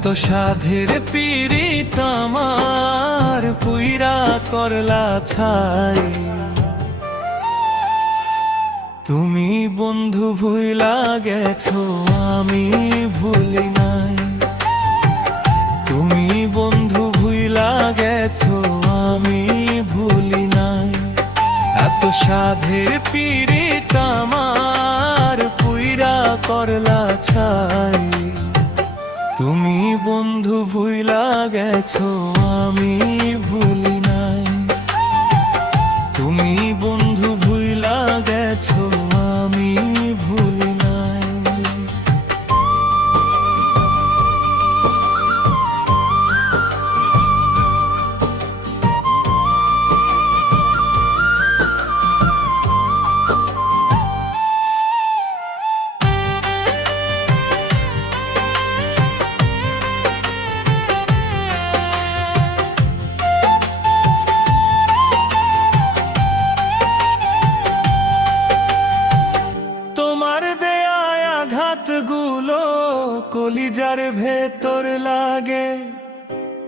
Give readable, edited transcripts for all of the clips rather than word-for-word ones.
এত সাধের পীড়িত আমার পুইরা করলা ছাই। তুমি বন্ধু ভুইলা গেছো আমি ভুলি নাই। তুমি বন্ধু ভুইলা গেছো আমি ভুলি নাই। এত সাধের পীড়িত আমার পুইরা করলা ছাই। তুমি বন্ধু ভুইলা গেছো আমি ভুলি নাই। তুমি বন্ধু ভুইলা গেছো আমি ভুলি নাই। গুলো কলিজার ভেতর লাগে।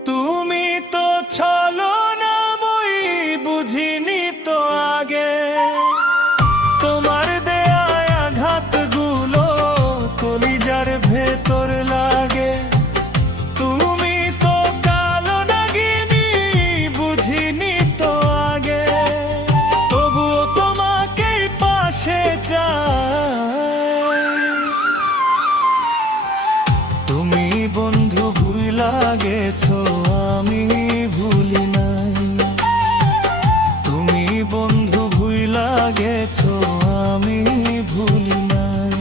তুমি তো ছলনাময়ী বুঝিনি তো আগে। তোমার দেয়া আঘাত গুলো কলিজার ভেতর লাগে। তুমি তো কালো নাগিনী বুঝিনি তো আগে। তবুও তোমাকে পাশে চাই। তুমি বন্ধু ভুইলা গেছো আমি ভুলি নাই। তুমি বন্ধু ভুইলা গেছো আমি ভুলি নাই।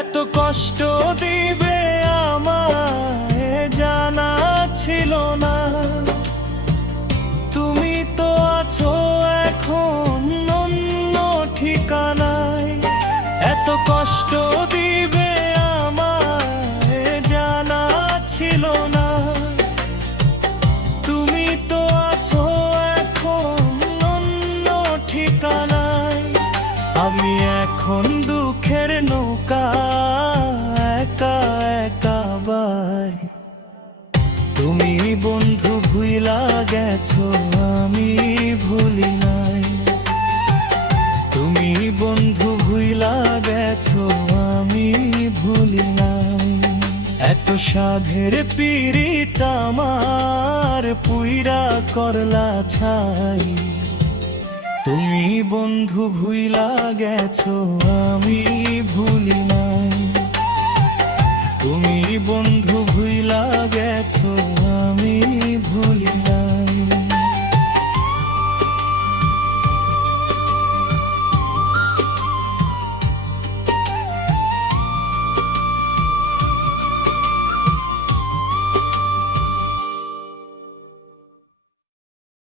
এত কষ্ট দিবে আমায় জানা ছিল না। তুমি তো আছো এখন অন্য ঠিকানায়। এত কষ্ট দিবে আমায় জানা ছিল না। তুমি তো আছো এখন অন্য ঠিকানায়। আমি এখন দুঃখের নৌকা একা একা বাই। তুমি বন্ধু ভুইলা গেছো আমি ভুলি নাই। তুমি বন্ধু ভুইলা গেছো আমি ভুলি নাই। এত সাধের পীড়িত আমার পুইরা করলা ছাই। তুমি বন্ধু ভুইলা গেছো আমি ভুলি নাই। তুমি বন্ধু ভুইলা গেছো আমি ভুলি